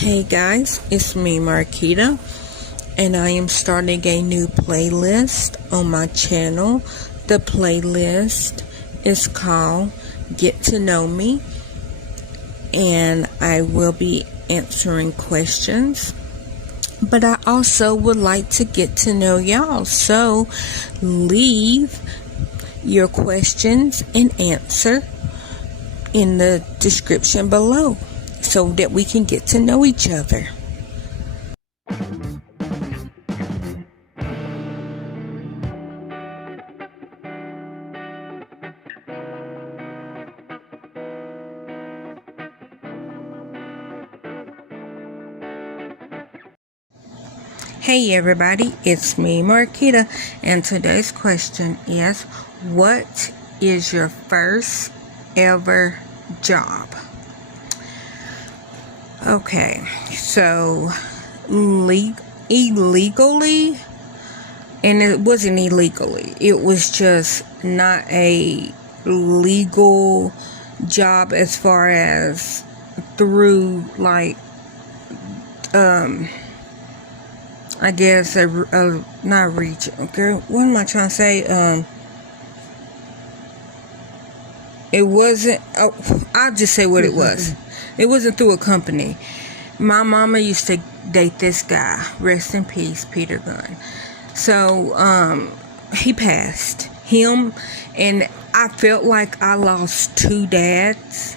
Hey guys, it's me Marquita, and I am starting a new playlist on my channel. The playlist is called Get to Know Me, and I will be answering questions, but I also would like to get to know y'all, so leave your questions and answer in the description below so that we can get to know each other. Hey everybody, it's me Marquita, and today's question is, what is your first ever job? Okay, so illegally, and it wasn't illegally, it was just not a legal job as far as through like I guess not reach. Okay, what am I trying to say? It wasn't. Oh, I'll just say what it was. It wasn't through a company. My mama used to date this guy. Rest in peace, Peter Gunn. So he passed. Him, and I felt like I lost two dads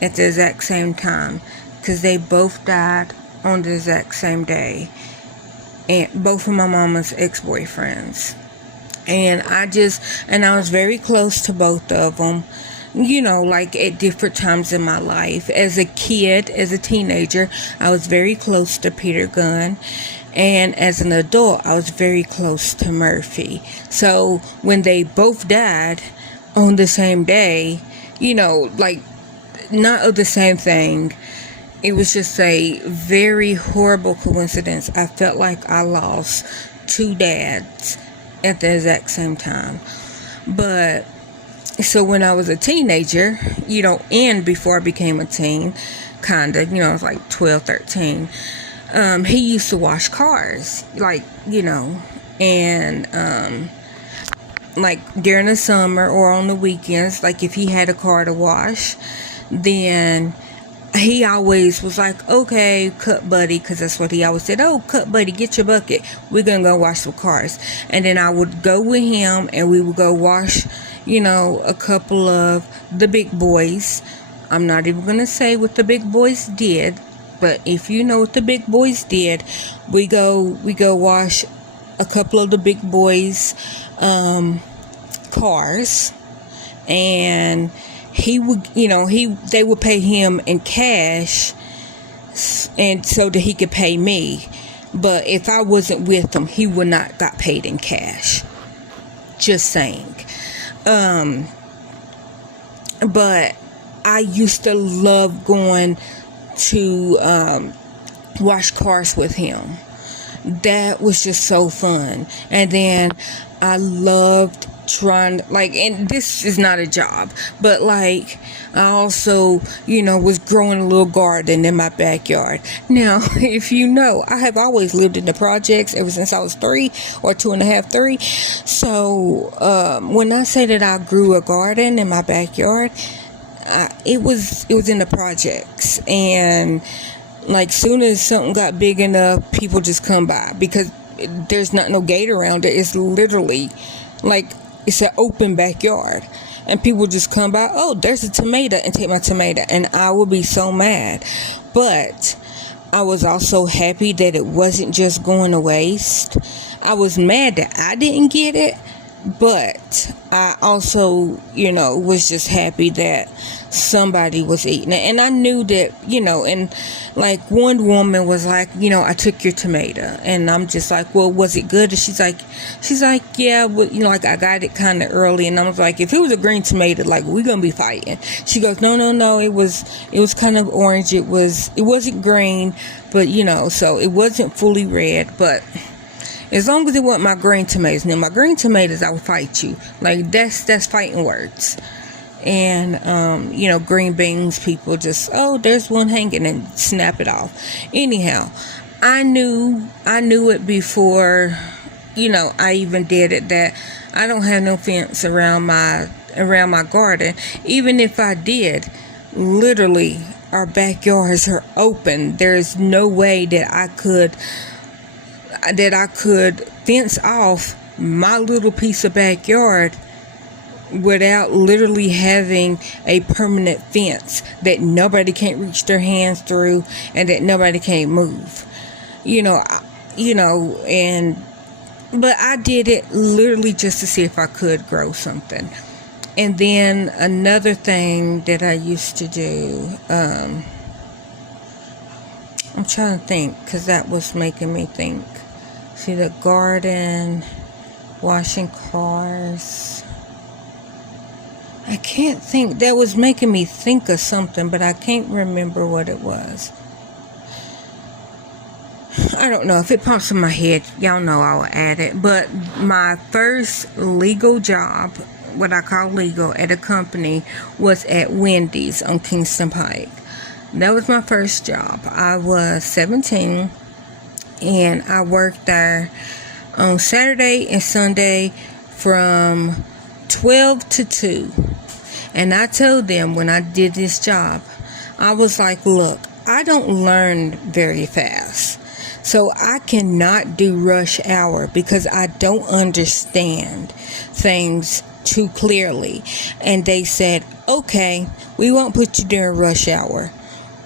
at the exact same time because they both died on the exact same day. And both of my mama's ex-boyfriends. And I was very close to both of them, you know, like at different times in my life. As a kid, as a teenager, I was very close to Peter Gunn. And as an adult, I was very close to Murphy. So when they both died on the same day, you know, like not of the same thing, it was just a very horrible coincidence. I felt like I lost two dads at the exact same time. But so when I was a teenager, you know, and before I became a teen, kinda, you know, I was like 12, 13, he used to wash cars, like, you know, and like during the summer or on the weekends, like if he had a car to wash, then he always was like, okay, cut buddy, because that's what he always said. Oh, cut buddy, get your bucket. We're going to go wash some cars. And then I would go with him and we would go wash, you know, a couple of the big boys. I'm not even going to say what the big boys did, but if you know what the big boys did, we go wash a couple of the big boys' cars, and he would, you know, they would pay him in cash, and so that he could pay me. But if I wasn't with him, he would not got paid in cash. Just saying. But I used to love going to wash cars with him. That was just so fun. And then I loved trying, like, and this is not a job, but like I also, you know, was growing a little garden in my backyard. Now, if you know, I have always lived in the projects ever since I was 3 or 2.5, 3. So when I say that I grew a garden in my backyard, it was in the projects, and like soon as something got big enough, people just come by because there's not no gate around it. It's literally like it's an open backyard, and people just come by. Oh, there's a tomato, and take my tomato, and I would be so mad. But I was also happy that it wasn't just going to waste. I was mad that I didn't get it, but I also, you know, was just happy that somebody was eating it. And I knew that, you know, and like one woman was like, you know, I took your tomato, and I'm just like, well, was it good? And she's like, yeah, well, you know, like I got it kind of early, and I was like, if it was a green tomato, like we're gonna be fighting. She goes, no, it was kind of orange. It wasn't green, but you know, so it wasn't fully red, but as long as it wasn't my green tomatoes. Now my green tomatoes, I would fight you. Like that's fighting words. And green beans people just, oh, there's one hanging, and snap it off. Anyhow, I knew it before I even did it, that I don't have no fence around my garden. Even if I did, literally our backyards are open. There's no way that I could fence off my little piece of backyard without literally having a permanent fence that nobody can't reach their hands through and that nobody can't move. But I did it literally just to see if I could grow something. And then another thing that I used to do, I'm trying to think, because that was making me think. See, the garden, washing cars. I can't think. That was making me think of something, but I can't remember what it was. I don't know. If it pops in my head, y'all know I'll add it. But my first legal job, what I call legal, at a company was at Wendy's on Kingston Pike. That was my first job. I was 17, and I worked there on Saturday and Sunday from 12 to 2. And I told them when I did this job, I was like, look, I don't learn very fast. So I cannot do rush hour because I don't understand things too clearly. And they said, okay, we won't put you during rush hour.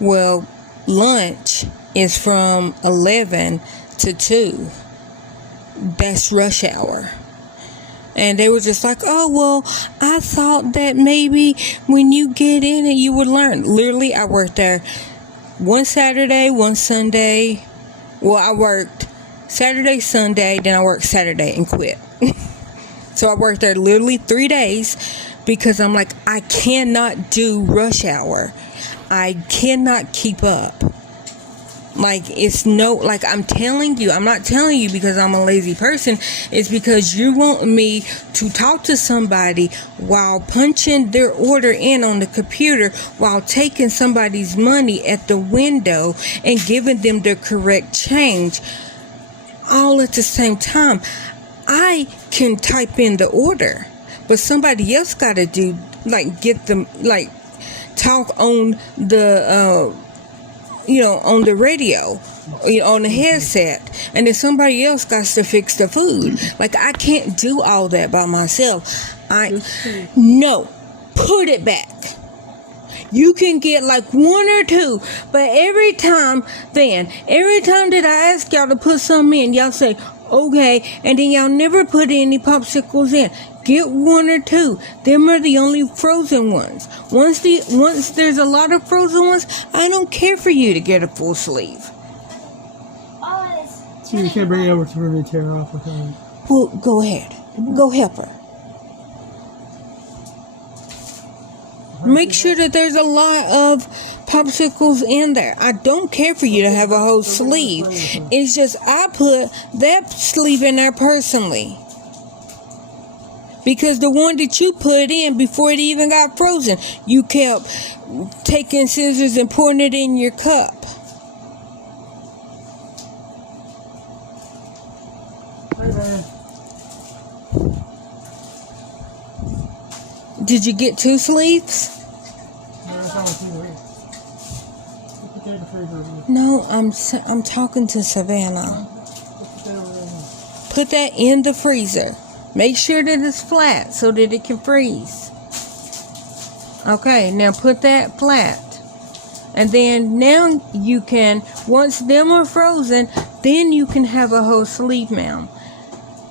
Well, lunch is from 11 to 2. That's rush hour. And they were just like, oh, well, I thought that maybe when you get in it, you would learn. Literally, I worked there one Saturday, one Sunday. Well, I worked Saturday, Sunday, then I worked Saturday and quit. So I worked there literally 3 days because I'm like, I cannot do rush hour. I cannot keep up. Like, I'm telling you, I'm not telling you because I'm a lazy person. It's because you want me to talk to somebody while punching their order in on the computer, while taking somebody's money at the window and giving them the correct change, all at the same time. I can type in the order, but somebody else got to do, get them, talk on the, on the radio, on the headset, and then somebody else got to fix the food. I can't do all that by myself. No, put it back. You can get one or two, but every time that I ask y'all to put some in, y'all say, okay, and then y'all never put any popsicles in. Get one or two. Them are the only frozen ones. Once there's a lot of frozen ones, I don't care for you to get a full sleeve. You can't bring it over to me to tear off or something. Well, go ahead. Go help her. Make sure that there's a lot of popsicles in there. I don't care for you to have a whole sleeve. It's just I put that sleeve in there personally. Because the one that you put in before it even got frozen, you kept taking scissors and pouring it in your cup. Did you get 2 sleeves? No, I'm talking to Savannah. Put that in the freezer. Make sure that it's flat so that it can freeze. Okay, now put that flat. And then now you can, once them are frozen, then you can have a whole sleeve, ma'am.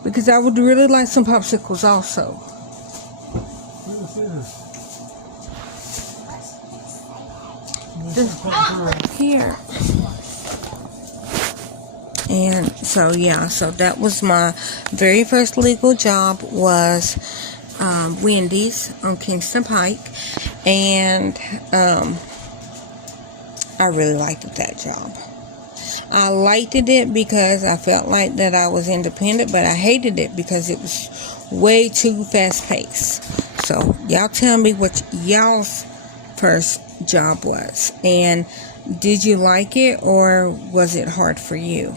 Because I would really like some popsicles also. Here. And so that was my very first legal job, was Wendy's on Kingston Pike. And I really liked that job. I liked it because I felt like that I was independent, but I hated it because it was way too fast paced. So y'all tell me what y'all's first job was, and did you like it or was it hard for you?